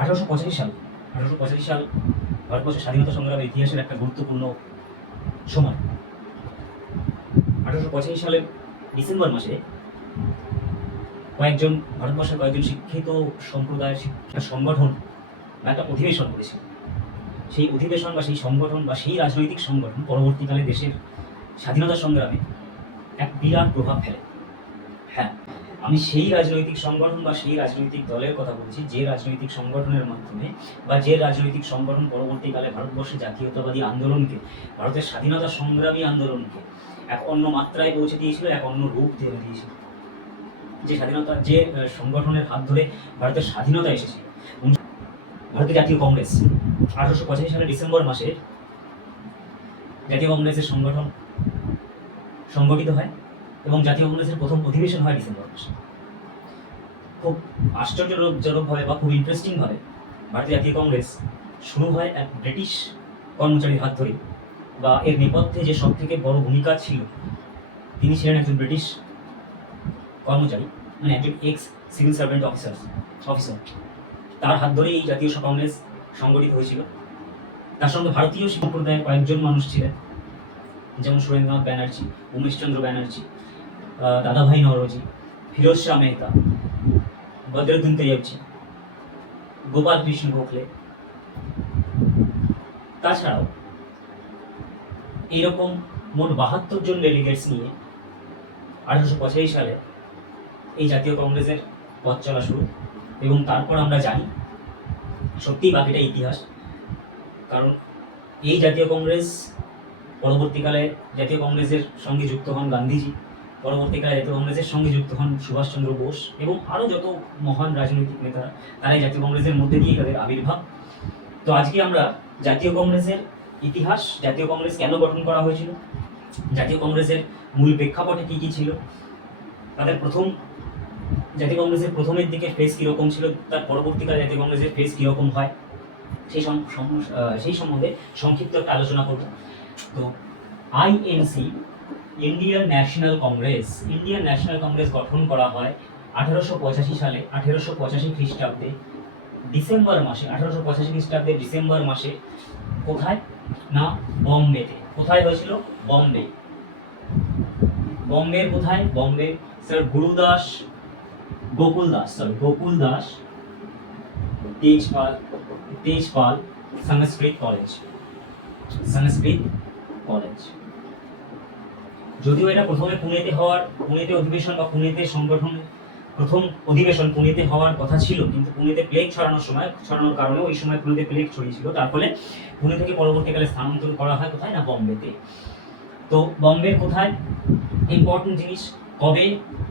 1885 সাল 1885 সাল ভারতবর্ষের স্বাধীনতা সংগ্রামের ইতিহাসের একটা গুরুত্বপূর্ণ সময়। 1885 সালের ডিসেম্বর মাসে ভারতবর্ষের কয়েকজন শিক্ষিত সম্প্রদায়ের শিক্ষা সংগঠন একটা অধিবেশন করেছিল। সেই অধিবেশন বা সেই সংগঠন বা সেই রাজনৈতিক সংগঠন পরবর্তীকালে দেশের স্বাধীনতা সংগ্রামে এক বিরাট প্রভাব ফেলে। হ্যাঁ, আমি সেই রাজনৈতিক সংগঠন বা সেই রাজনৈতিক দলের কথা বলছি, যে রাজনৈতিক সংগঠনের মাধ্যমে বা যে রাজনৈতিক সংগঠন পরবর্তীকালে ভারতবর্ষের জাতীয়তাবাদী আন্দোলনকে, ভারতের স্বাধীনতা সংগ্রামী আন্দোলনকে এক অন্য মাত্রায় পৌঁছে দিয়েছিল, এক অন্য রূপ ধরে দিয়েছিল। যে সংগঠনের হাত ধরে ভারতের স্বাধীনতা এসেছে, ভারতের জাতীয় কংগ্রেস। 1885 সালের ডিসেম্বর মাসে জাতীয় কংগ্রেসের সংগঠন সংগঠিত হয় এবং জাতীয় কংগ্রেসের প্রথম অধিবেশন হয় ডিসেম্বর মাসে। খুব আশ্চর্যজনকভাবে বা খুব ইন্টারেস্টিংভাবে ভারতীয় জাতীয় কংগ্রেস শুরু হয় এক ব্রিটিশ কর্মচারীর হাত ধরে, বা এর নেপথ্যে যে সব থেকে বড় ভূমিকা ছিল, তিনি ছিলেন একজন ব্রিটিশ কর্মচারী, মানে একজন এক্স সিভিল সার্ভেন্ট অফিসার। তার হাত ধরে এই জাতীয় কংগ্রেস সংগঠিত হয়েছিল। তার সঙ্গে ভারতীয় সম্প্রদায়ের কয়েকজন মানুষ ছিলেন, যেমন সুরেন্দ্রনাথ ব্যানার্জি, উমেশচন্দ্র ব্যানার্জি, দাদাভাই নওরোজি, ফিরোজ শাহ মেহতা, বদরুদ্দিন তৈয়বজি, গোপাল কৃষ্ণ গোখলে। তাছাড়াও এইরকম মোট 72 জন ডেলিগেটস নিয়ে 1885 সালে এই জাতীয় কংগ্রেসের পথ চলা শুরু। এবং তারপর আমরা জানি, সত্যিই বাকিটা ইতিহাস, কারণ এই জাতীয় কংগ্রেস পরবর্তীকালে জাতীয় কংগ্রেসের সঙ্গে যুক্ত হন গান্ধীজি, পরবর্তীকালে জাতীয় কংগ্রেসের সঙ্গে যুক্ত হন সুভাষচন্দ্র বোস এবং আরও যত মহান রাজনৈতিক নেতারা, তারা এই জাতীয় কংগ্রেসের মধ্যে দিয়ে তাদের আবির্ভাব। তো আজকে আমরা জাতীয় কংগ্রেসের ইতিহাস, জাতীয় কংগ্রেস কেন গঠন করা হয়েছিল, জাতীয় কংগ্রেসের মূল প্রেক্ষাপটে কী কী ছিল, তাদের জাতীয় কংগ্রেসের প্রথমের দিকে ফেস কীরকম ছিল, তার পরবর্তীকালে জাতীয় কংগ্রেসের ফেস কীরকম হয়, সেই সম্বন্ধে সংক্ষিপ্ত একটা আলোচনা করব। তো আইএনসি, ইন্ডিয়ান ন্যাশনাল কংগ্রেস গঠন করা হয় 1885 সালে, 1885 খ্রিস্টাব্দে ডিসেম্বর মাসে। 1885 খ্রিস্টাব্দে ডিসেম্বর মাসে কোথায় না, বম্বেতে। কোথায় হয়েছিল? বম্বের কোথায়? বম্বে স্যার গোকুল দাস তেজপাল সংস্কৃত কলেজ। যদিও এটা প্রথমে পুনেতে অধিবেশন বা পুনেতে সংগঠন, প্রথম অধিবেশন পুনেতে হওয়ার কথা ছিল, কিন্তু পুনেতে প্লেগ ছড়ানোর কারণে ওই সময় পুনেতে প্লেগ ছড়িয়েছিল, তার ফলে পুনে থেকে পরবর্তীকালে স্থানান্তর করা হয় কোথায় না, বম্বেতে। তো বম্বের কোথায় ইম্পর্টেন্ট জিনিস, কবে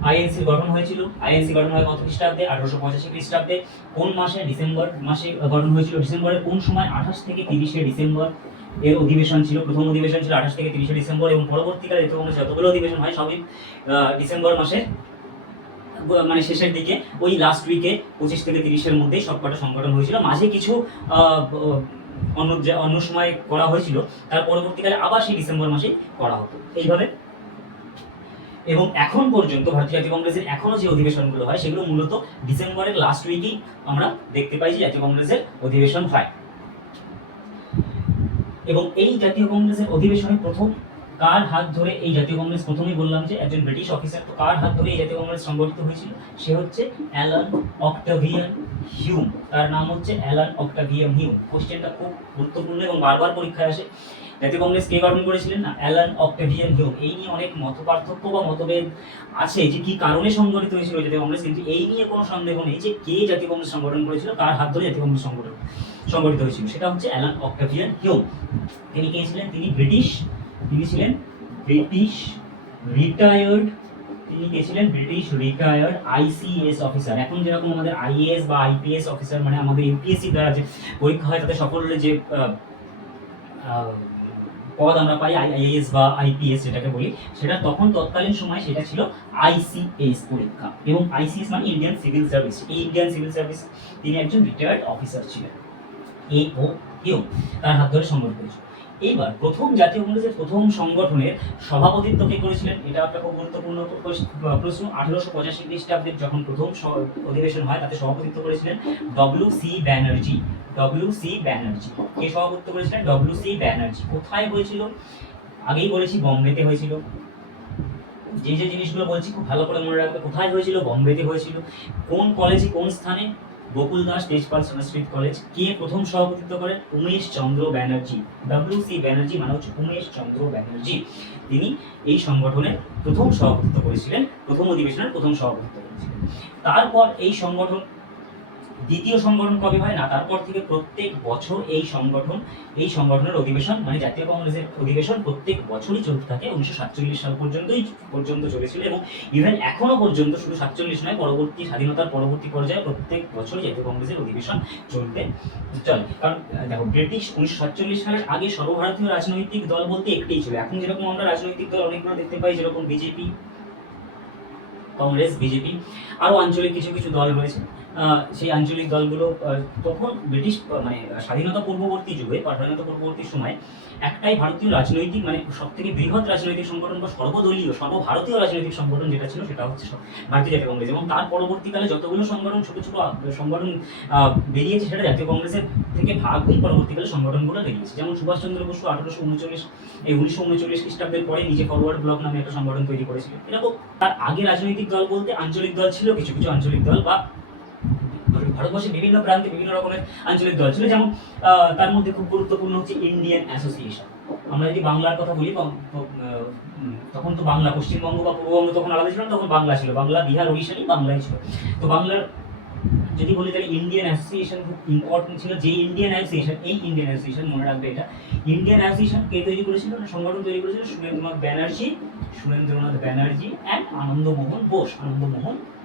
আইএনসি গঠন হয়েছিল? আইএনসি গঠন হয় কত খ্রিস্টাব্দে? 1885 খ্রিস্টাব্দে। কোন মাসে? ডিসেম্বর মাসে গঠন হয়েছিল। ডিসেম্বরের কোন সময়? 28 থেকে 30 ডিসেম্বর এর অধিবেশন ছিল। প্রথম অধিবেশন ছিল 28 থেকে 30 ডিসেম্বর, এবং পরবর্তীকালে যতগুলো অধিবেশন হয় সবই ডিসেম্বর মাসের মানে শেষের দিকে, ওই লাস্ট উইকে 25 থেকে 30-এর মধ্যেই সবকটা সংগঠন হয়েছিল। মাঝে কিছু অন্য সময় করা হয়েছিল, তার পরবর্তীকালে আবার সেই ডিসেম্বর মাসেই করা হতো এইভাবে। এবং এখন পর্যন্ত ভারতীয় জাতীয় কংগ্রেসের এখনো যে অধিবেশনগুলো হয়, সেগুলো মূলত ডিসেম্বরের লাস্ট উইকেই আমরা দেখতে পাই যে জাতীয় কংগ্রেসের অধিবেশন হয়। এবং এই জাতীয় কংগ্রেসের অধিবেশনে প্রথম কার হাত ধরে এই জাতীয় কংগ্রেস, প্রথমেই বললাম যে একজন ব্রিটিশ অফিসার, তো কার হাত ধরে এই জাতীয় কংগ্রেস সংগঠিত হয়েছিল? সে হচ্ছে অ্যালান অক্টাভিয়ান হিউম। তার নাম হচ্ছে অ্যালান অক্টাভিয়ান হিউম। কোশ্চেনটা খুব গুরুত্বপূর্ণ এবং বারবার পরীক্ষায় আসে। জাতীয় কংগ্রেস কে গঠন করেছিলেন? না, অ্যালান অক্টাভিয়ান হিউম। এই নিয়ে অনেক মতপার্থক্য বা মতভেদ আছে যে কি কারণে সংগঠিত হয়েছিল জাতীয় কংগ্রেস, কিন্তু এই নিয়ে কোনো সন্দেহ নেই যে কে জাতীয় কংগ্রেস সংগঠন করেছিল, কার হাত ধরে জাতীয় কংগ্রেস সংগঠিত হয়েছিল, সেটা হচ্ছে অ্যালান অক্টাভিয়ান হিউম। তিনি কে ছিলেন? তিনি ছিলেন ব্রিটিশ রিটায়ার্ড আইসিএস অফিসার। এখন যেরকম আমাদের আইএএস বা আইপিএস অফিসার, মানে আমাদের ইউপিএসসি দ্বারা যে পরীক্ষা হয় তাতে সকলের যে পদ আমরা পাই, আইএএস বা আইপিএস যেটাকে বলি, সেটা তৎকালীন সময় সেটা ছিল আইসিএস পরীক্ষা। এবং আইসিএস মানে ইন্ডিয়ান সিভিল সার্ভিস। এই ইন্ডিয়ান সিভিল সার্ভিস তিনি একজন রিটায়ার্ড অফিসার ছিলেন। এ ও হিউম তার হাত ধরে সংগঠিত হয়েছিল। এইবার প্রথম জাতীয় কংগ্রেসের প্রথম সংগঠনের সভাপতিত্ব কে করেছিলেন, এটা একটা খুব গুরুত্বপূর্ণ প্রশ্ন। 1885 খ্রিস্টাব্দের যখন প্রথম অধিবেশন হয় তাতে সভাপতিত্ব করেছিলেন ডব্লিউ.সি. ব্যানার্জি। ডব্লিউ.সি. ব্যানার্জি কে সভাপতিত্ব করেছিলেন? ডব্লিউ.সি. ব্যানার্জি। কোথায় হয়েছিল? আগেই বলেছি বোম্বেতে হয়েছিল। যে যে জিনিসগুলো বলছি খুব ভালো করে মনে রাখবে। কোথায় হয়েছিল? বোম্বেতে হয়েছিল। কোন কলেজে, কোন স্থানে? গোকুল দাস তেজপাল সংস্কৃত কলেজ। কে প্রথম সভাপতিত্ব করেন? উমেশ চন্দ্র ব্যানার্জি। ডব্লিউ.সি. ব্যানার্জি মানে হচ্ছে উমেশ চন্দ্র ব্যানার্জি। তিনি এই সংগঠনের প্রথম সভাপতিত্ব করেছিলেন, প্রথম অধিবেশনের প্রথম সভাপতিত্ব করেছিলেন। তারপর এই সংগঠন দ্বিতীয় সংগঠন কবে হয় না, তারপর থেকে প্রত্যেক বছর এই সংগঠনের অধিবেশন মানে জাতীয় কংগ্রেসের অধিবেশন প্রত্যেক বছরই চলতে থাকে। 1947 সাল পর্যন্ত চলেছিল এবং ইভেন এখনো পর্যন্ত, শুধু 47 নয়, পরবর্তী স্বাধীনতার পরবর্তী পর্যায়ে প্রত্যেক বছরই জাতীয় কংগ্রেসের অধিবেশন চলে। কারণ দেখো, ব্রিটিশ 1947 সালের আগে সর্বভারতীয় রাজনৈতিক দল বলতে একটিই ছিল। এখন যেরকম আমরা রাজনৈতিক দল অনেকগুলো দেখতে পাই, যেরকম বিজেপি, কংগ্রেস, বিজেপি, আরো আঞ্চলিক কিছু কিছু দল রয়েছে। সেই আঞ্চলিক দলগুলো তখন ব্রিটিশ মানে স্বাধীনতা পূর্ববর্তী যুগে বা স্বাধীনতা পূর্ববর্তী সময় একটাই ভারতীয় রাজনৈতিক মানে সব থেকে বৃহৎ রাজনৈতিক সংগঠন বা সর্বদলীয় সর্বভারতীয় রাজনৈতিক সংগঠন যেটা ছিল সেটা হচ্ছে ভারতীয় জাতীয় কংগ্রেস। এবং তার পরবর্তীকালে যতগুলো সংগঠন, ছোট ছোট সংগঠন বেরিয়েছে, সেটা জাতীয় কংগ্রেসের থেকে ভাগ হয়ে পরবর্তীকালে সংগঠনগুলো বেরিয়েছে। যেমন সুভাষচন্দ্র বসু 1939 খ্রিস্টাব্দের পরে নিজে ফরওয়ার্ড ব্লক নামে একটা সংগঠন তৈরি করেছিল। এরকম তার আগে রাজনৈতিক দল বলতে আঞ্চলিক দল ছিল, কিছু কিছু আঞ্চলিক দল বা ভারতবর্ষের বিভিন্ন প্রান্তে বিভিন্ন রকমের আঞ্চলিক দল ছিল। যেমন তার মধ্যে খুব গুরুত্বপূর্ণ হচ্ছে ইন্ডিয়ান অ্যাসোসিয়েশন। আমরা যদি বাংলার কথা বলি, তখন তো বাংলা, পশ্চিমবঙ্গ বা পূর্ববঙ্গ তখন আলাদা ছিল না, তখন বাংলা ছিল, বাংলা, বিহার, ওড়িশা নিয়ে বাংলাই ছিল। তো বাংলার যদি বলি তাহলে ইন্ডিয়ান অ্যাসোসিয়েশন খুব ইম্পর্টেন্ট ছিল। যে ইন্ডিয়ান অ্যাসোসিয়েশন মনে রাখবে, এটা ইন্ডিয়ান অ্যাসোসিয়েশন কে তৈরি করেছিল? সংগঠন তৈরি করেছিল সুরেন্দ্রনাথ ব্যানার্জি অ্যান্ড আনন্দমোহন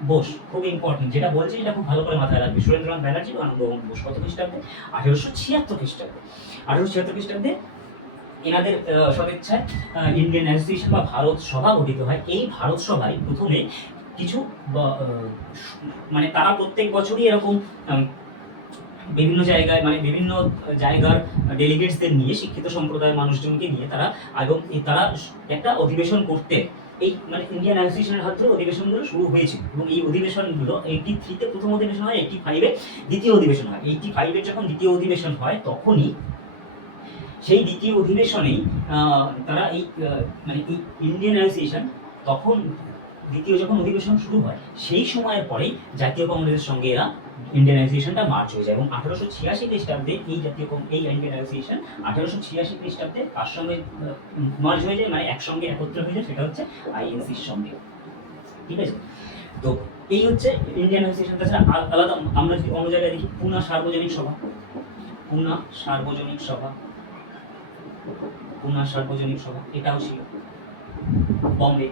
বোস। খুব ইম্পর্টেন্ট, যেটা বলছি এটা খুব ভালো করে মাথায় রাখবে। সুরেন্দ্রনাথ ব্যানার্জি ও আনন্দমোহন বোস কত খ্রিস্টাব্দে? 1876 খ্রিস্টাব্দে এনাদের সদিচ্ছায় ইন্ডিয়ান অ্যাসোসিয়েশন বা ভারত সভা গঠিত হয়। এই ভারত সভায় প্রথমে কিছু মানে তারা প্রত্যেক বছরই এরকম বিভিন্ন জায়গায় মানে বিভিন্ন জায়গার ডেলিগেটসদের নিয়ে, শিক্ষিত সম্প্রদায়ের মানুষজনকে নিয়ে তারা একটা অধিবেশন করতে, এই মানে ইন্ডিয়ান অ্যাসোসিয়েশনের হাত ধরে অধিবেশনগুলো শুরু হয়েছিল। এবং এই অধিবেশনগুলো 83-তে প্রথম অধিবেশন হয়, 85-এ দ্বিতীয় অধিবেশন হয়। 85-এর যখন দ্বিতীয় অধিবেশন হয়, তখনই সেই দ্বিতীয় অধিবেশনেই তারা এই মানে এই ইন্ডিয়ান অ্যাসোসিয়েশন তখন দ্বিতীয় যখন অধিবেশন শুরু হয়, সেই সময়ের পরেই জাতীয় কংগ্রেসের সঙ্গে এরা ইন্ডিয়ান অ্যাসোসিয়েশনটা মার্চ হয়ে যায়। এবং 1886 খ্রিস্টাব্দে এই ইন্ডিয়ান অ্যাসোসিয়েশন 1886 খ্রিস্টাব্দে কার সঙ্গে মার্চ হয়ে যায়, মানে একসঙ্গে একত্র হয়ে যায়, সেটা হচ্ছে আইএনসির সঙ্গে। ঠিক আছে, তো এই হচ্ছে ইন্ডিয়ান অ্যাসোসিয়েশন। তাছাড়া আলাদা আমরা যদি অন্য জায়গায় দেখি, পুনা সার্বজনীন সভা, এটাও ছিল বম্বে।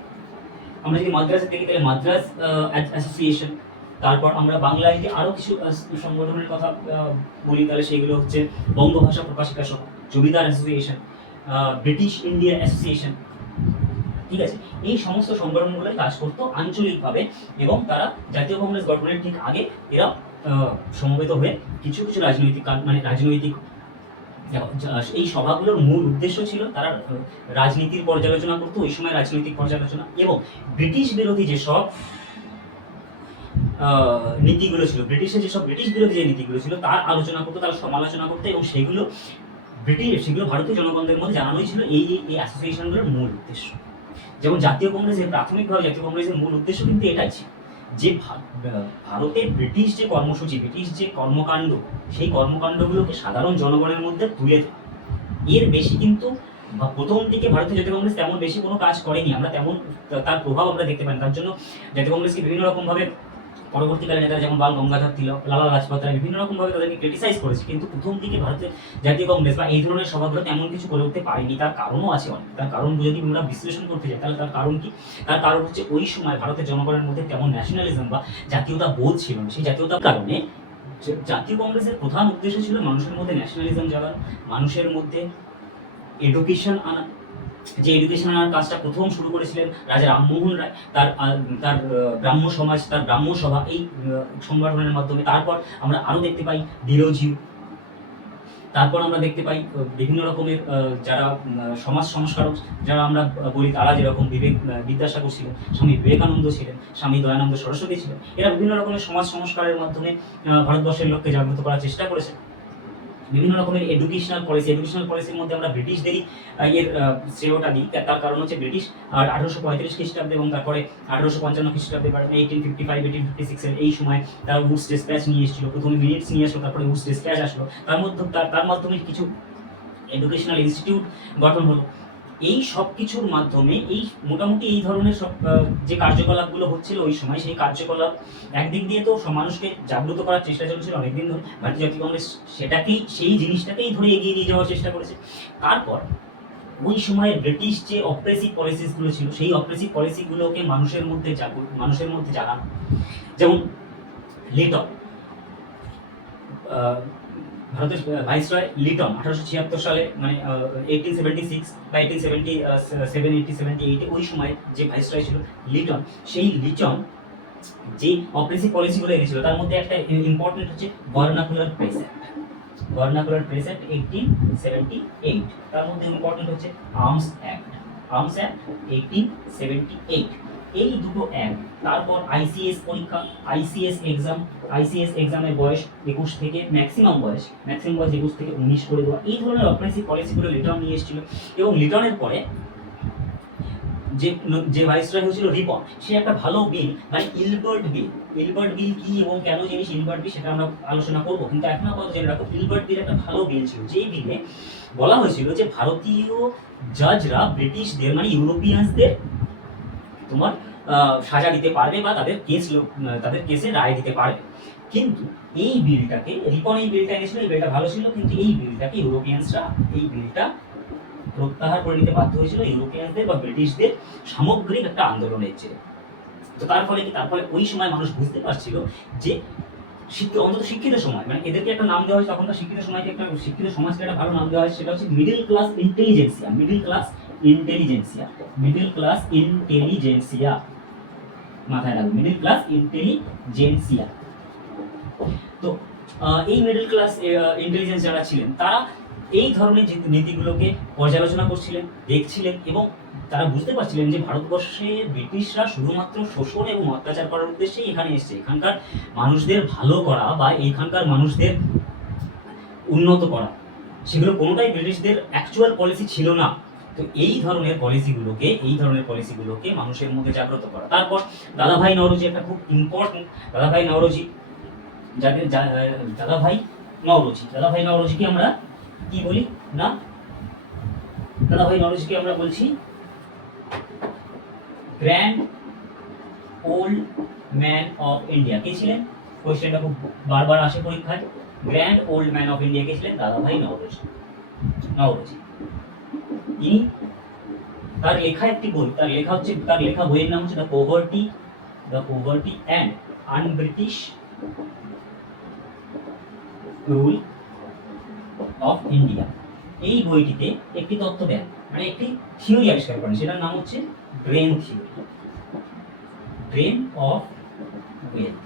আমরা যদি মাদ্রাসে দেখি তাহলে মাদ্রাস অ্যাসোসিয়েশন। তারপর আমরা বাংলায় যদি আরো কিছু সংগঠনের কথা বলি তাহলে সেগুলো হচ্ছে বঙ্গভাষা প্রকাশিকা সভা, জমিদার অ্যাসোসিয়েশন, ব্রিটিশ ইন্ডিয়া অ্যাসোসিয়েশন। ঠিক আছে, এই সমস্ত সংগঠনগুলো কাজ করতো আঞ্চলিকভাবে এবং তারা জাতীয় কংগ্রেস গঠনের ঠিক আগে এরা সমবেত হয়ে কিছু কিছু রাজনৈতিক এই সভাগুলোর মূল উদ্দেশ্য ছিল তারা রাজনীতির পর্যালোচনা করতো, ওই সময় রাজনৈতিক পর্যালোচনা, এবং ব্রিটিশ বিরোধী যেসব নীতিগুলো ছিল, ব্রিটিশ বিরোধী যে নীতিগুলো ছিল তার আলোচনা করতো, তার সমালোচনা করতো, এবং সেগুলো ভারতীয় জনগণদের মধ্যে জানানোই ছিল এই অ্যাসোসিয়েশনগুলোর মূল উদ্দেশ্য। যেমন প্রাথমিকভাবে জাতীয় কংগ্রেসের মূল উদ্দেশ্য কিন্তু এটাই ছিল যে ভারতে ব্রিটিশ যে কর্মসূচি, ব্রিটিশ যে কর্মকাণ্ড, সেই কর্মকাণ্ডগুলোকে সাধারণ জনগণের মধ্যে তুলে ধরা। এর বেশি কিন্তু প্রথম দিকে ভারতীয় জাতীয় কংগ্রেস তেমন বেশি কোনো কাজ করেনি, আমরা তেমন তার প্রভাব আমরা দেখতে পাই। তার জন্য জাতীয় কংগ্রেসকে বিভিন্ন রকমভাবে পরবর্তীকালে নেতারা যেমন বাল গঙ্গাধর তিলক, লালা লাজপত রায় বিভিন্ন রকমভাবে তাদেরকে ক্রিটিসাইজ করেছে, কিন্তু প্রথম দিকে ভারতের জাতীয় কংগ্রেস বা এই ধরনের সভাগুলো তেমন কিছু করে উঠতে পারেনি। তার কারণও আছে অনেক। তার কারণ যদি আমরা বিশ্লেষণ করতে যাই তাহলে তার কারণ কি? তার কারণ হচ্ছে ওই সময় ভারতের জনগণের মধ্যে তেমন ন্যাশনালিজম বা জাতীয়তা বোধ ছিল না। সেই জাতীয়তার কারণে জাতীয় কংগ্রেসের প্রধান উদ্দেশ্য ছিল মানুষের মধ্যে ন্যাশনালিজম জাগানো, মানুষের মধ্যে এডুকেশন আনা। যে এডুকেশন আনার কাজটা প্রথম শুরু করেছিলেন রাজা রামমোহন রায়, তার ব্রাহ্ম সমাজ, তার ব্রাহ্ম সভা, এই সংগঠনের মাধ্যমে। তারপর আমরা আরো দেখতে পাই ডিরোজিও, তারপর আমরা দেখতে পাই বিভিন্ন রকমের যারা সমাজ সংস্কারক যারা আমরা বলি, তারা যেরকম বিদ্যাসাগর ছিলেন, স্বামী বিবেকানন্দ ছিলেন, স্বামী দয়ানন্দ সরস্বতী ছিলেন, এরা বিভিন্ন রকমের সমাজ সংস্কারের মাধ্যমে ভারতবর্ষের লোককে জাগ্রত করার চেষ্টা করেছে। বিভিন্ন রকমের এডুকেশনাল পলিসির মধ্যে আমরা ব্রিটিশদেরই এর শ্রেয়টা দিই। তার কারণ হচ্ছে ব্রিটিশ আর 1835 খ্রিস্টাব্দে এবং তারপরে 1855 খ্রিস্টাব্দে 1855 1856 এই সময় তারা উডস ডিসপ্যাচ নিয়ে এসেছিল। প্রথমে মিনিটস নিয়ে আসলো, তারপরে উডস ডিসপ্যাচ আসলো। তার মাধ্যমে কিছু এডুকেশনাল ইনস্টিটিউট গঠন হলো। এই সব কিছুর মাধ্যমে এই মোটামুটি এই ধরনের সব যে কার্যকলাপগুলো হচ্ছিল ওই সময়, সেই কার্যকলাপ একদিক দিয়ে তো মানুষকে জাগ্রত করার চেষ্টা চলছিল অনেকদিন ধরে। ভারতীয় জাতীয় কংগ্রেস সেই জিনিসটাকেই ধরে এগিয়ে নিয়ে যাওয়ার চেষ্টা করেছে। তারপর ওই সময় ব্রিটিশ যে অপ্রেসিভ পলিসিসগুলো ছিল, সেই অপ্রেসিভ পলিসিগুলোকে মানুষের মধ্যে জাগানো। যেমন লিটন, ভারতের ভাইসরয় লিটন 1876 সালে, মানে 1876 বা 1877 ওই সময় যে ভাইসরয় ছিল লিটন, সেই লিটন যে অপ্রেসিভ পলিসিগুলো এনেছিল তার মধ্যে একটা ইম্পর্টেন্ট হচ্ছে ভার্নাকুলার প্রেস অ্যাক্ট। 1878, তার মধ্যে ইম্পর্টেন্ট হচ্ছে আর্মস অ্যাক্ট 1878। এই দুটো অ্যাক্ট। তারপর আইসিএস পরীক্ষা, আইসিএস এক্সামের বয়স 21 থেকে ম্যাক্সিমাম বয়স 21 থেকে 19 করে দেওয়া। এই ধরনের অপ্রেসিভ পলিসিগুলো লিটন নিয়ে এসেছিল। এবং লিটনের পরে যে ভাইসরয় হয়েছিল রিপন, সে একটা ভালো বিল, মানে ইলবার্ট বিল কি এবং কেন জিনিস ইলবার্ট বিল সেটা আমরা আলোচনা করব, কিন্তু এখন আপাতত জেনে রাখো ইলবার্ট বিল একটা ভালো বিল ছিল। যে বিলে বলা হয়েছিল যে ভারতীয় জাজরা ব্রিটিশদের মানে ইউরোপিয়ানসদের তোমার সাজা দিতে পারবে বা তাদের কেসে রায় দিতে পারবে। কিন্তু এই বিলটা এনেছিল, এই বিলটা ভালো ছিল, কিন্তু এই বিলটাকে ইউরোপিয়ানসরা এই বিলটা প্রত্যাহার করে নিতে বাধ্য হয়েছিল ইউরোপিয়ানদের বা ব্রিটিশদের সামগ্রিক একটা আন্দোলনের জেরে। তো তার ফলে ওই সময় মানুষ বুঝতে পারছিল যে অন্তত শিক্ষিত সমাজ, মানে এদেরকে একটা নাম দেওয়া হয় তখনকার শিক্ষিত সমাজকে একটা ভালো নাম দেওয়া হয়, সেটা হচ্ছে মিডল ক্লাস ইন্টেলিজেন্সিয়া। মাথায় রাখবে, মিডল ক্লাস ইন্টেলিজেন্সিয়া। তো এই মিডল ক্লাস ইন্টেলিজেন্স যারা ছিলেন তারা এই ধরনের নীতিগুলোকে পর্যালোচনা করছিলেন, দেখছিলেন, এবং তারা বুঝতে পারছিলেন যে ভারতবর্ষে ব্রিটিশরা শুধুমাত্র শোষণ এবং অত্যাচার করার উদ্দেশ্যেই এখানে এসেছে। এখানকার মানুষদের ভালো করা বা এখানকার মানুষদের উন্নত করা, সেগুলো কোনোটাই ব্রিটিশদের অ্যাকচুয়াল পলিসি ছিল না। তো এই ধরনের পলিসিগুলোকে মানুষের মধ্যে জাগ্রত করা। তারপর দাদাভাই নওরোজি একটা খুব ইম্পর্টেন্ট, দাদাভাই নওরোজিকে আমরা কি বলি না, দাদাভাই নওরোজিকে আমরা বলছি grand old man of India. কে ছিলেন? কোয়েশ্চেনটা খুব বারবার আসে পরীক্ষায়। Grand old man of India কে ছিলেন? দাদাভাই নওরোজি। ইনি তার লেখা একটি বই, তার লেখা বইয়ের নাম হচ্ছে the poverty and un-British rule of India. এই বইটিতে একটি তত্ত্ব দেন, মানে একটি থিওরি আবিষ্কার করেন, সেটার নাম হচ্ছে ড্রেন অফ ওয়েলথ।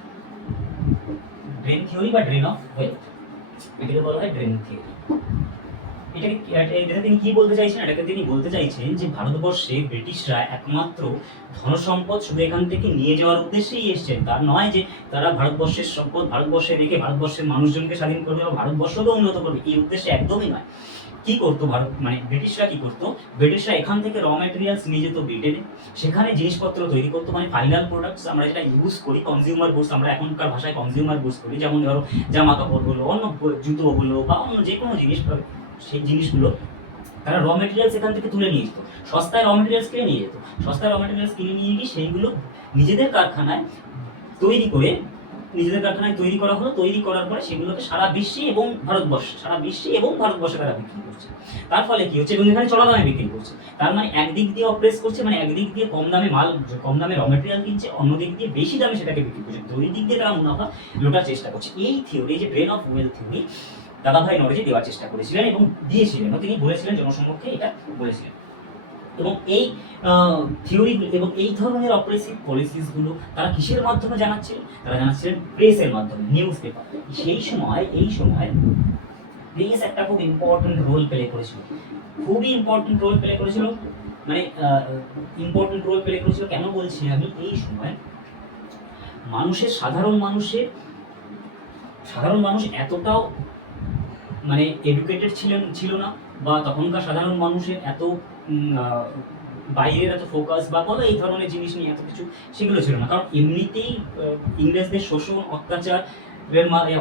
এটাকে বলা হয় ড্রেন থিওরি। এটা তিনি কি বলতে চাইছেন? এটাকে তিনি বলতে চাইছেন যে ভারতবর্ষে ব্রিটিশরা একমাত্র ধনসম্পদ শুধু এখান থেকে নিয়ে যাওয়ার উদ্দেশ্যেই এসেছেন, তার নয় যে তারা ভারতবর্ষের সম্পদ ভারতবর্ষে রেখে ভারতবর্ষের মানুষজনকে স্বাধীন করবে বা ভারতবর্ষকে উন্নত করবে, এই উদ্দেশ্যে একদমই নয়। কি করতো ব্রিটিশরা এখান থেকে র ম্যাটেরিয়ালস নিয়ে যেত ব্রিটেনে, সেখানে জিনিসপত্র তৈরি করতো, মানে ফাইনাল প্রোডাক্টস আমরা যেটা ইউজ করি, কনজিউমার গুডস, আমরা এখনকার ভাষায় কনজিউমার গুডস করি, যেমন ধরো জামা কাপড় হলো, অন্য জুতো হলো বা অন্য যে কোনো জিনিস, সেই জিনিসগুলো তারা র মেটেরিয়ালস এখান থেকে তুলে নিয়ে যেত, সস্তায় র মেটেরিয়ালস কিনে নিয়ে গিয়ে সেইগুলো নিজেদের কারখানায় তৈরি করা হলো। তৈরি করার পরে সেগুলোকে সারা বিশ্বে এবং ভারতবর্ষে তারা বিক্রি করছে। তার ফলে কি হচ্ছে? এবং এখানে চড়া দামে বিক্রি করছে। তার মানে একদিক দিয়ে অপ্রেস করছে, মানে একদিক দিয়ে কম দামে র মেটেরিয়াল কিনছে, অন্যদিক দিয়ে বেশি দামে সেটাকে বিক্রি করছে। দুই দিক দিয়ে তারা মুনাফা লোটার চেষ্টা করছে। এই থিওরি, যে ড্রেন অফ ওয়েলথ থিওরি, দাদাভাই নওরোজি দেওয়ার চেষ্টা করেছিলেন এবং দিয়েছিলেন, তিনি বলেছিলেন, জনসম্মুখে এটা বলেছিলেন। এবং এই থিওরি এবং এই ধরনের অপ্রেসিভ পলিসিসগুলো তারা কিসের মাধ্যমে জানাচ্ছিলেন? তারা জানাচ্ছিলেন প্রেসের মাধ্যমে, নিউজ পেপার। এই সময় প্রেস একটা খুব ইম্পর্টেন্ট রোল প্লে করেছিল, খুবই ইম্পর্টেন্ট রোল প্লে করেছিল। মানে ইম্পর্টেন্ট রোল প্লে করেছিল কেন বলছি আমি, এই সময় সাধারণ মানুষ এতটাও মানে এডুকেটেড ছিল না, বা তখনকার সাধারণ মানুষের এত বাইরের এত ফোকাস বা বলো এই ধরনের জিনিস নিয়ে এত কিছু সেগুলো ছিল না। কারণ এমনিতেই ইংরেজদের শোষণ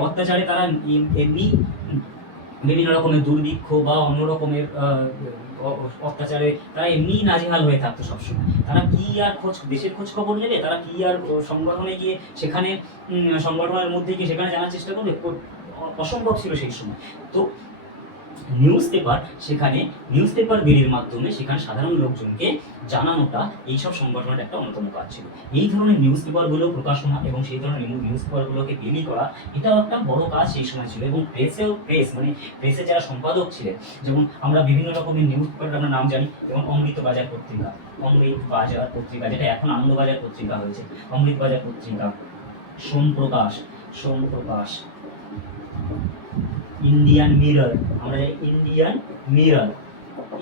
অত্যাচারে তারা এমনি বিভিন্ন রকমের দুর্ভিক্ষ বা অন্য রকমের অত্যাচারে তারা এমনিই নাজেহাল হয়ে থাকতো সবসময়। তারা কি আর দেশের খোঁজ খবর নেবে, তারা কি আর সংগঠনে গিয়ে সেখানে সংগঠনের মধ্যে গিয়ে সেখানে জানার চেষ্টা করবে, অসম্ভব ছিল সেই সময়। তো নিউজ পেপার বেরির মাধ্যমে সেখানে সাধারণ লোকজনকে জানানোটা এইসব সংগঠনের একটা অন্যতম কাজ ছিল। এই ধরনের নিউজ পেপারগুলো প্রকাশনা এবং সেই ধরনের নিউজ পেপারগুলোকে বিলি করা, এটাও একটা বড় কাজ সেই সময় ছিল। এবং প্রেসে যারা সম্পাদক ছিলেন, যেমন আমরা বিভিন্ন রকমের নিউজ পেপারের আমরা নাম জানি, যেমন অমৃত বাজার পত্রিকা, যেটা এখন আনন্দবাজার পত্রিকা হয়েছে, অমৃত বাজার পত্রিকা, সোমপ্রকাশ, ইন্ডিয়ান মিরর,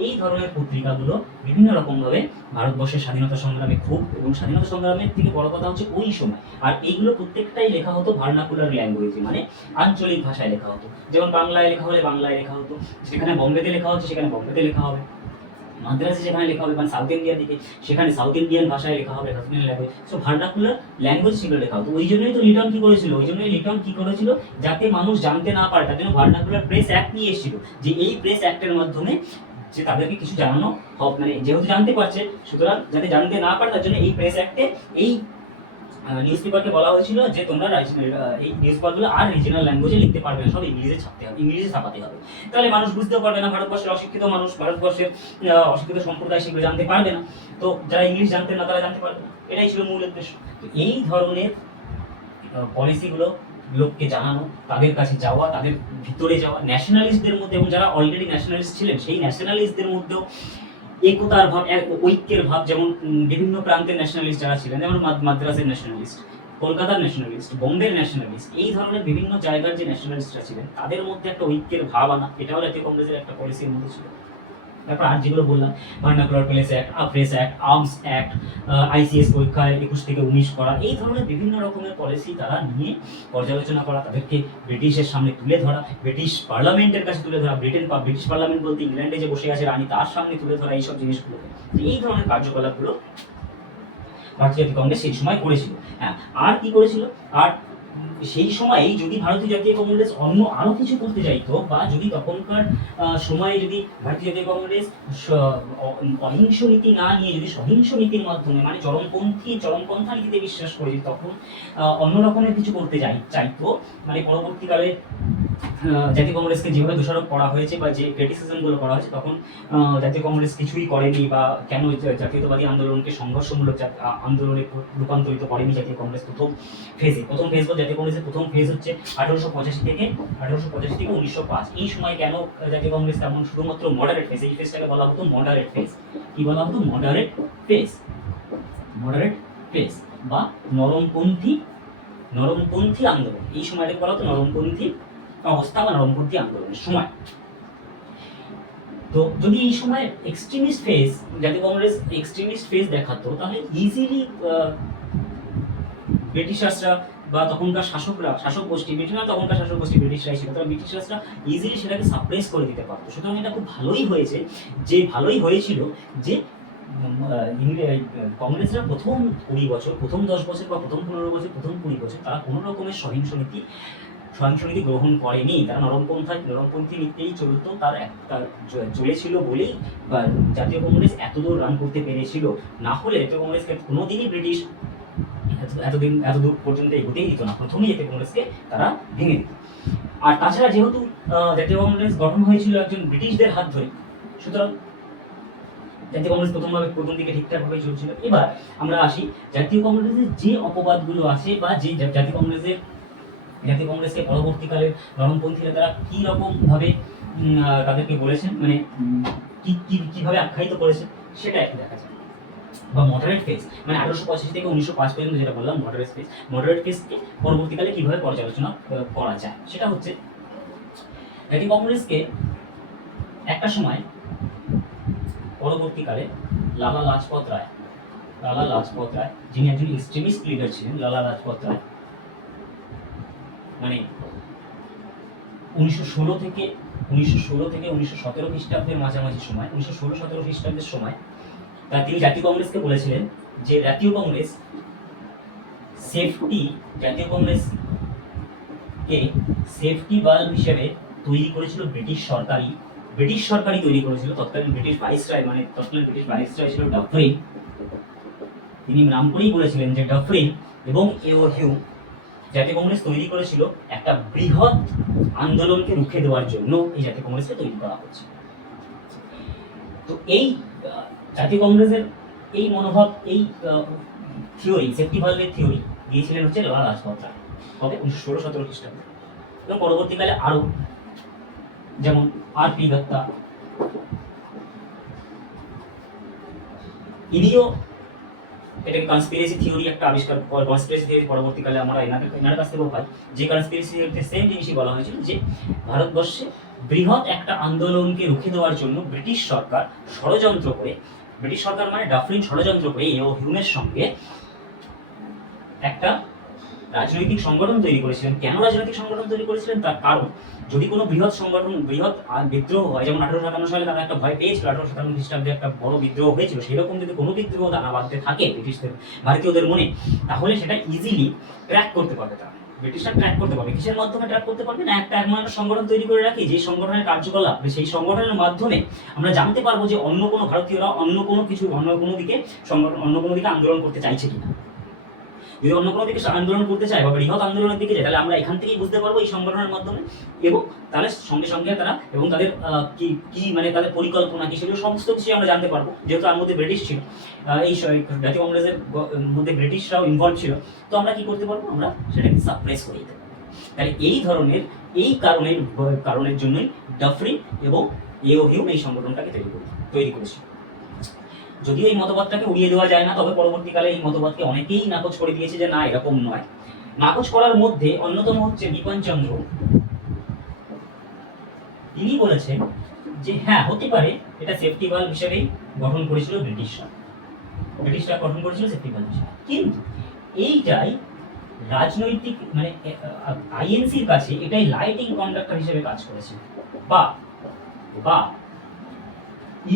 এই ধরনের পত্রিকাগুলো বিভিন্ন রকমভাবে ভারতবর্ষের স্বাধীনতা সংগ্রামে এবং স্বাধীনতা সংগ্রামের থেকে বড় কথা হচ্ছে ওই সময়। আর এইগুলো প্রত্যেকটাই লেখা হতো ভার্নাকুলার ল্যাঙ্গুয়েজে, মানে আঞ্চলিক ভাষায় লেখা হতো। যেমন বাংলায় লেখা হলে বাংলায় লেখা হতো, যেখানে বম্বেতে লেখা হচ্ছে সেখানে বম্বেতে লেখা হবে, মাদ্রাসে যেখানে লেখা হবে মানে সাউথ ইন্ডিয়ার দিকে সেখানে সাউথ ইন্ডিয়ান ভাষায় লেখা হবে, south Indian language. So vernacular language সেগুলো লেখা হতো। ওই জন্যই তো লিটন কি করেছিল, যাতে মানুষ জানতে না পারে তার জন্য ভার্নাকুলার প্রেস অ্যাক্ট নিয়ে এসেছিল, যে এই প্রেস অ্যাক্টের মাধ্যমে যে তাদেরকে কিছু জানানো হবে, মানে যেহেতু জানতে পারছে সুতরাং যাতে জানতে না পারে তার জন্য এই প্রেস অ্যাক্টে এই নিউজ পেপারকে বলা হয়েছিল যে তোমরা এই নিউজ পেপারগুলো আর রিজিনাল ল্যাঙ্গুয়েজে লিখতে পারবে না, সব ইংলিশে ছাপাতে হবে। তাহলে মানুষ বুঝতেও পারবে না, ভারতবর্ষের অশিক্ষিত অশিক্ষিত সম্প্রদায় সেগুলো জানতে পারবে না। তো যারা ইংলিশ জানতেন না তারা জানতে পারবে না, এটাই ছিল মূল উদ্দেশ্য। তো এই ধরনের পলিসিগুলো লোককে জানানো, তাদের কাছে যাওয়া, তাদের ভিতরে যাওয়া, ন্যাশনালিস্টদের মধ্যে, এবং যারা অলরেডি ন্যাশনালিস্ট ছিলেন সেই ন্যাশনালিস্টদের মধ্যেও একতার ভাব, ঐক্যের ভাব। যেমন বিভিন্ন প্রান্তের ন্যাশনালিস্ট যারা ছিলেন, যেমন মাদ্রাসের ন্যাশনালিস্ট, কলকাতার ন্যাশনালিস্ট, বোম্বের ন্যাশনালিস্ট, এই ধরনের বিভিন্ন জায়গার যে ন্যাশনালিস্টরা ছিলেন তাদের মধ্যে একটা ঐক্যের ভাব আনা, এটাও জাতীয় কংগ্রেসের একটা পলিসির মধ্যে ছিল। তারপর আর যেগুলো বললাম, vernacular press act, arms act, ICS পরীক্ষায় 21 থেকে 19 করা, এই ধরনের বিভিন্ন রকমের পলিসি তারা নিয়ে পর্যালোচনা করা, তাদেরকে ব্রিটিশের সামনে তুলে ধরা, ব্রিটিশ পার্লামেন্টের কাছে তুলে ধরা, ব্রিটিশ পার্লামেন্ট বলতে ইংল্যান্ডে যে বসে আছে রানী তার সামনে তুলে ধরা, এইসব জিনিসগুলো, এই ধরনের কার্যকলাপগুলো ভারতীয় জাতীয় কংগ্রেস সেই সময় করেছিল। হ্যাঁ, আর কি করেছিল, আর সেই সময় যদি ভারতীয় জাতীয় কংগ্রেস অন্য আরো কিছু করতে চাইতো, বা যদি তখনকার সময়ে যদি ভারতীয় জাতীয় কংগ্রেস অহিংস নীতি না নিয়ে যদি সহিংস নীতির মাধ্যমে, মানে চরমপন্থা নীতিতে বিশ্বাস করে, তখন অন্য রকমের কিছু করতে চাইতো, মানে পরবর্তীকালে জাতীয় কংগ্রেসকে যেভাবে দোষারোপ করা হয়েছে বা যে ক্রিটিসিজমগুলো করা হয়েছে, তখন জাতীয় কংগ্রেস কিছুই করেনি, বা কেন জাতীয়তাবাদী আন্দোলনকে সংঘর্ষমূলক আন্দোলনে রূপান্তরিত করেনি জাতীয় কংগ্রেস প্রথম ফেজ বল। জাতীয় কংগ্রেসের প্রথম ফেজ হচ্ছে 1885 থেকে 1905। এই সময় কেন জাতীয় কংগ্রেস তেমন শুধুমাত্র মডারেট ফেজ, এই ফেজটাকে বলা হতো মডারেট ফেজ। কি বলা হতো? মডারেট ফেজ বা নরমপন্থী আন্দোলন। এই সময়টাকে বলা হতো নরমপন্থী অবস্থা বা নরমপন্থী আন্দোলনের সময়। তো যদি এই সময় জাতীয় কংগ্রেস এক্সট্রিমিস্ট ফেজ দেখাতো, তাহলে ইজিলি ব্রিটিশার্সরা বা তখনকার শাসক গোষ্ঠী, তখনকার শাসক গোষ্ঠী ব্রিটিশরাই ছিল, তারা ব্রিটিশার্সরা ইজিলি সেটাকে সাপ্রেস করে দিতে পারতো। সুতরাং এটা খুব ভালোই হয়েছিল যে কংগ্রেসরা প্রথম 20 বছর, প্রথম 10 বছর বা প্রথম 15 বছর, প্রথম 20 বছর তারা কোনো রকমের সহিংস নীতি গ্রহণ করেনি। তারা নরমপন্থী নীতিতেই চলতো, তার চলেছিল বলেই জাতীয় কংগ্রেস এতদূর রান করতে পেরেছিল। না হলে জাতীয় কংগ্রেসকে কোনোদিনই ব্রিটিশ এতদূর পর্যন্ত এগোতেই দিত না, প্রথমেই জাতীয় কংগ্রেসকে তারা ভেঙে দিত। আর তাছাড়া যেহেতু জাতীয় কংগ্রেস গঠন হয়েছিল একজন ব্রিটিশদের হাত ধরে, সুতরাং জাতীয় কংগ্রেস প্রথম দিকে ঠিকঠাকভাবে চলছিল। এবার আমরা আসি জাতীয় কংগ্রেসের যে অপবাদগুলো আছে, বা যে জাতীয় কংগ্রেসকে পরবর্তীকালে নরমপন্থীরা তারা কি রকম ভাবে তাদেরকে বলেছেন, মানে কিভাবে আখ্যায়িত করেছেন, সেটা একটু দেখা যায়। বা মডারেট ফেজ, মানে 1885 থেকে 1905 পর্যন্ত যেটা বললাম মডারেট ফেজকে পরবর্তীকালে কিভাবে পর্যালোচনা করা যায়, সেটা হচ্ছে জাতীয় কংগ্রেসকে একটা সময় পরবর্তীকালে লালা লাজপত রায়, যিনি একজন এক্সট্রিমিস্ট লিডার ছিলেন, লালা লাজপত রায়, মানে 1916 থেকে 1917 খ্রিস্টাব্দের মাঝামাঝি সময়, 1916-17 খ্রিস্টাব্দের সময় তিনি জাতীয় কংগ্রেসকে বলেছিলেন যে জাতীয় কংগ্রেস কে সেফটি বাল্ব হিসেবে তৈরি করেছিল ব্রিটিশ সরকারই তৈরি করেছিল। তৎকালীন ব্রিটিশ ভাইসরয় ছিল ডাফরিন। তিনি নাম করেই বলেছিলেন যে ডাফরিন এবং এও হিউ জাতীয় কংগ্রেস তৈরি করেছিল একটা বৃহৎ আন্দোলনকে রুখে দেওয়ার জন্য এই জাতীয় কংগ্রেসকে তৈরি করা হচ্ছে। তো এই জাতীয় কংগ্রেসের এই মনোভাব, এই থিওরি, সেফটি ভালভের থিওরি দিয়েছিলেন হচ্ছে লালা লাজপত রায়, তবে 1916-17 খ্রিস্টাব্দে। এবং পরবর্তীকালে আরো যেমন আর.পি. দত্তা, ইনিও এটাকে কনস্পিরেসি থিওরি একটা আবিষ্কার, কনস্পিরেসি থিওরি পরবর্তীকালে আমরা এনার কাছ থেকেও পাই, যে কনস্পিরেসি থিওরিতে সেম জিনিসই বলা হয়েছিল যে ভারতবর্ষে বৃহৎ একটা আন্দোলনকে রুখে দেওয়ার জন্য ব্রিটিশ সরকার ষড়যন্ত্র করে, ব্রিটিশ সরকার মানে ডাফরিন ষড়যন্ত্র করে এও হিউমের সঙ্গে একটা রাজনৈতিক সংগঠন তৈরি করেছিলেন। কেন রাজনৈতিক সংগঠন তৈরি করেছিলেন তার কারণ, যদি কোনো বৃহৎ বিদ্রোহ হয়, যেমন 1857 সালে তারা একটা ভয় পেয়েছিল, 1857 খ্রিস্টাব্দে একটা বড় বিদ্রোহ হয়েছিল, সেরকম যদি কোনো বিদ্রোহ দানা বাঁধতে থাকে ভারতীয়দের মনে, তাহলে সেটা ইজিলি ট্র্যাক করতে পারবে। তারা ব্রিটিশরা ট্র্যাক করতে পারবে। কিসের মাধ্যমে ট্র্যাক করতে পারবে? না, একটা সংগঠন তৈরি করে রাখি, যে সংগঠনের কার্যকলাপ, সেই সংগঠনের মাধ্যমে আমরা জানতে পারবো যে অন্য কোনো ভারতীয়রা অন্য কোনো দিকে আন্দোলন করতে চাইছে কিনা। যদি অন্য কোনো দিকে আন্দোলন করতে চায় বা বৃহৎ আন্দোলনের দিকে যায়, তাহলে আমরা এখান থেকেই বুঝতে পারবো এই সংগঠনের মাধ্যমে। এবং তাহলে সঙ্গে সঙ্গে তারা এবং তাদের কি মানে তাদের পরিকল্পনা কি, সেগুলো সমস্ত কিছু আমরা জানতে পারবো। যেহেতু তার মধ্যে ব্রিটিশ ছিল, এই জাতীয় কংগ্রেসের মধ্যে ব্রিটিশরাও ইনভলভ ছিল, তো আমরা কি করতে পারবো? আমরা সেটাকে সাপ্রেস করে দিতে পারবো। তাহলে এই কারণের জন্যই ডাফরিন এবং এও হিউম এই সংগঠনটাকে তৈরি করেছিল। যদিও এই মতবাদটাকে উড়িয়ে দেওয়া যায় না, তবে পরবর্তীকালে এই মতবাদকে অনেকেই নাকচ করে দিয়েছে যে না, এরকম নয়। নাকচ করার মধ্যে অন্যতম হচ্ছে বিপিন চন্দ্র। তিনি বলেছেন যে হ্যাঁ, হতে পারে এটা সেফটি ভালভ হিসেবেই গঠন করেছিল ব্রিটিশরা গঠন করেছিল সেফটি ভালভ হিসেবে, কিন্তু এইটাই রাজনৈতিক মানে আইএনসির কাছে এটাই লাইটিং কন্ডাক্টর হিসেবে কাজ করেছে। বা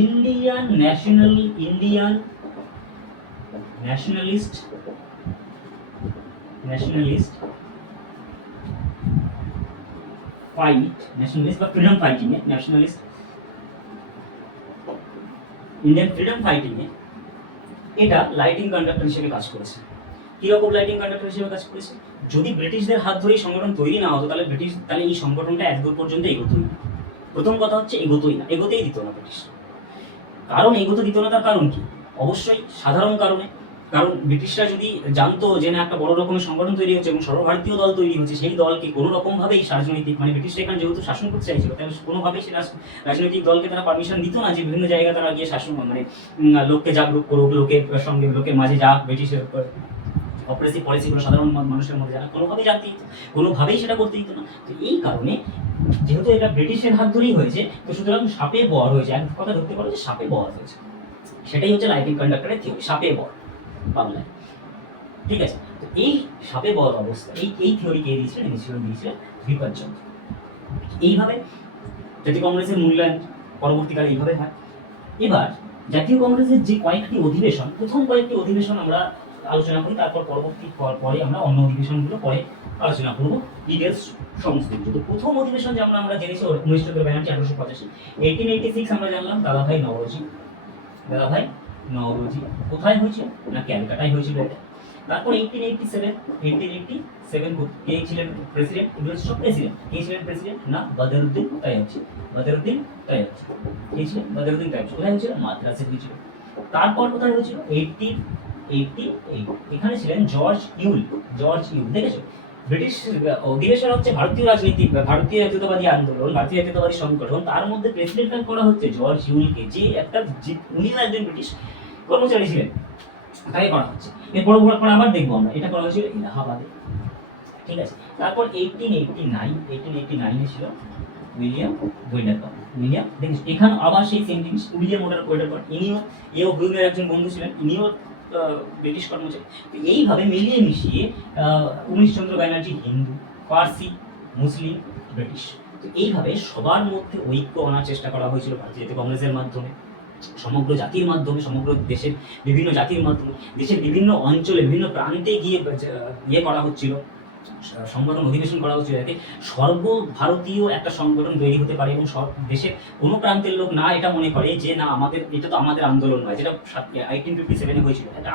ইন্ডিয়ান ন্যাশনালিস্ট বা ফ্রিডম ফাইটিং এ, ইন্ডিয়ান ফ্রিডম ফাইটিং এ এটা লাইটিং কন্ডাক্টর হিসেবে কাজ করেছে। কিরকম লাইটিং কন্ডাক্টর হিসেবে কাজ করেছে? যদি ব্রিটিশদের হাত ধরে এই সংগঠন তৈরি না হতো, তাহলে এই সংগঠনটা এতদূর পর্যন্ত এগোতোই না। প্রথম কথা হচ্ছে এগোতেই দিত না ব্রিটিশ। কারণ এগোতে দিত না, তার কারণ কি? অবশ্যই সাধারণ কারণ ব্রিটিশরা যদি জানতো যে না, একটা বড় রকমের সংগঠন তৈরি হচ্ছে এবং সর্বভারতীয় দল তৈরি হচ্ছে, সেই দলকে কোনো রকম ভাবেই রাজনৈতিক মানে ব্রিটিশরা এখানে যেহেতু শাসন করতে চাইছিল, তাহলে কোনোভাবেই সেই রাজনৈতিক দলকে তারা পারমিশন দিত না যে বিভিন্ন জায়গায় তারা গিয়ে শাসন মানে লোককে জাগরুক করুক, লোকের মাঝে যা ব্রিটিশের অপারেসিভ পলিসিগুলো সাধারণ মানুষের মধ্যে জানা কোনোভাবেই জানতে দিত, কোনোভাবেই সেটা করতে দিত না। তো এই কারণে যেহেতু এটা ব্রিটিশের হাত ধরেই হয়েছে, তো সুতরাং সাপে বর হয়েছে। এক কথা ধরতে পারো যে সাপে বর হয়েছে। সেটাই হচ্ছে লাইটিং কন্ডাক্টরের থিওরি, সাপে বর বাংলায়। ঠিক আছে, তো এই সাপে বর অবস্থা, এই থিওরি কে দিয়েছিলেন বিপিন চন্দ্র। এইভাবে জাতীয় কংগ্রেসের মূল্যায়ন পরবর্তীকালে এইভাবে হয়। এবার জাতীয় কংগ্রেসের যে কয়েকটি অধিবেশন, প্রথম কয়েকটি অধিবেশন আমরা আলোচনা করি, তারপর পরে আমরা অন্য অধিবেশনগুলো পরে আলোচনা করবো ডিটেলস সমস্ত কিছু। তো প্রথম অধিবেশন যেমন আমরা জেনেছি 19 ব্যানার্জি 1885, 1886 আমরা জানলাম দাদাভাই নওরোজি কোথায় হয়েছিল? না, ক্যালকাটায় হয়েছিল এটা। তারপর 1887 কে ছিলেন প্রেসিডেন্ট? কে ছিলেন প্রেসিডেন্ট? না, বদরুদ্দিন তৈয়ব। কে ছিলেন? বদরুদ্দিন তৈয়ব। কোথায় হয়েছিল? মাদ্রাসে হয়েছিল। তারপর কোথায় হয়েছিল? 1888 এখানে ছিলেন জর্জ ইউল। দেখেছো, ব্রিটিশ অধিবেশন হচ্ছে ভারতীয় রাজনীতি, ভারতীয় জাতীয়তাবাদী আন্দোলন, ভারতীয় জাতীয়তাবাদী সংগঠন, তার মধ্যে প্রেসিডেন্ট করা হচ্ছে জর্জ ইউলকে, যে উনি একজন ব্রিটিশ কর্মচারী ছিলেন, তাকে করা হচ্ছে। এরপর আবার দেখবো আমরা এটা করা হয়েছিল এলাহাবাদে। ঠিক আছে, তারপর 1889 ছিল উইলিয়াম ওয়েডারকট। উইলিয়াম দেখুন এখানে আবার সেই সেম জিনিস, উইলিয়াম ওয়েডারকট, এও হুইমের একজন বন্ধু ছিলেন, ইনিও ব্রিটিশ কর্মচারী। তো এইভাবে মিলিয়ে মিশিয়ে উমেশচন্দ্র ব্যানার্জি হিন্দু, ফার্সি, মুসলিম, ব্রিটিশ, তো এইভাবে সবার মধ্যে ঐক্য আনার চেষ্টা করা হয়েছিল ভারতীয় জাতীয় কংগ্রেসের মাধ্যমে, সমগ্র জাতির মাধ্যমে, সমগ্র দেশের বিভিন্ন জাতির মাধ্যমে, দেশের বিভিন্ন অঞ্চলে বিভিন্ন প্রান্তে গিয়ে ইয়ে করা হচ্ছিল, সংগঠন অধিবেশন করা হচ্ছিল, যাতে সর্বভারতীয় একটা সংগঠন তৈরি হতে পারে এবং দেশের কোনো প্রান্তের লোক না এটা মনে করে যে না আমাদের এটা তো আমাদের আন্দোলন নয়, যেটা 1857 হয়েছিল, একটা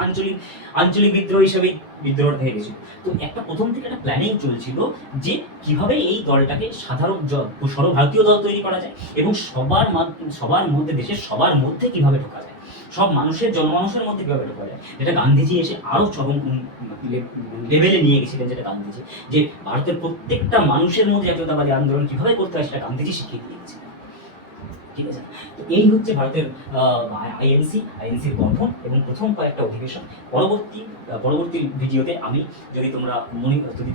আঞ্চলিক বিদ্রোহ হিসেবেই বিদ্রোহ হয়ে গেছিল। তো একটা প্রথম থেকে একটা প্ল্যানিং চলছিল যে কিভাবে এই দলটাকে সাধারণ সর্বভারতীয় দল তৈরি করা যায় এবং সবার মধ্যে, দেশের সবার মধ্যে কিভাবে ঢোকা যায়, সব মানুষের জনমানুষের মধ্যে কিভাবে ঢোকা যায়, যেটা গান্ধীজি এসে আরো চরম লেভেলে নিয়ে গেছিলেন, যেটা গান্ধীজি যে ভারতের প্রত্যেকটা মানুষের মধ্যে জাতীয়তাবাদী আন্দোলন কিভাবে করতে হয় সেটা গান্ধীজি শিখিয়ে দিয়ে গেছিলেন। ঠিক আছে, তো এই হচ্ছে ভারতের আইএনসির গঠন এবং প্রথম কয়েকটা অধিবেশন। পরবর্তী ভিডিওতে আমি যদি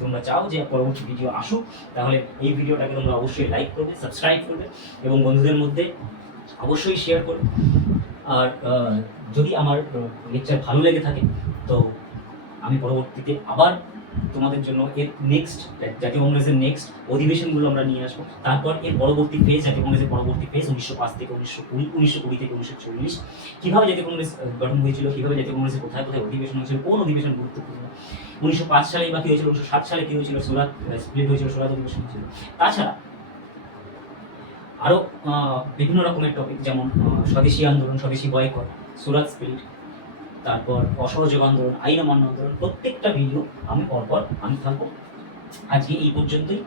তোমরা চাও যে পরবর্তী ভিডিও আসুক, তাহলে এই ভিডিওটাকে তোমরা অবশ্যই লাইক করবে, সাবস্ক্রাইব করবে এবং বন্ধুদের মধ্যে অবশ্যই শেয়ার করবে। আর যদি আমার লেকচার ভালো লেগে থাকে তো আমি পরবর্তীতে আবার তোমাদের জন্য এর নেক্সট জাতীয় কংগ্রেসের নেক্সট অধিবেশনগুলো আমরা নিয়ে আসবো। তারপর এর পরবর্তী ফেজ, জাতীয় কংগ্রেসের পরবর্তী ফেজ 1905 থেকে 1920, 1920 থেকে 1940, কীভাবে জাতীয় কংগ্রেস গঠন হয়েছিল, কীভাবে জাতীয় কংগ্রেসের কোথায় কোথায় অধিবেশন হয়েছিল, কোন অধিবেশন গুরুত্বপূর্ণ, 1905 সালে বা কী হয়েছিল, 1907 সালে কী হয়েছিল, সুরাত স্প্লিট হয়েছিল, সুরাত অধিবেশন হয়েছিল। তাছাড়া আরও বিভিন্ন রকমের টপিক, যেমন স্বদেশী আন্দোলন, স্বদেশী বয়কট, সুরাত স্প্লিট, তারপর অসহযোগ আন্দোলন, আইন অমান্য আন্দোলন, প্রত্যেকটা ভিডিও আমি পরপর থাকবো। আজকে এই পর্যন্তই।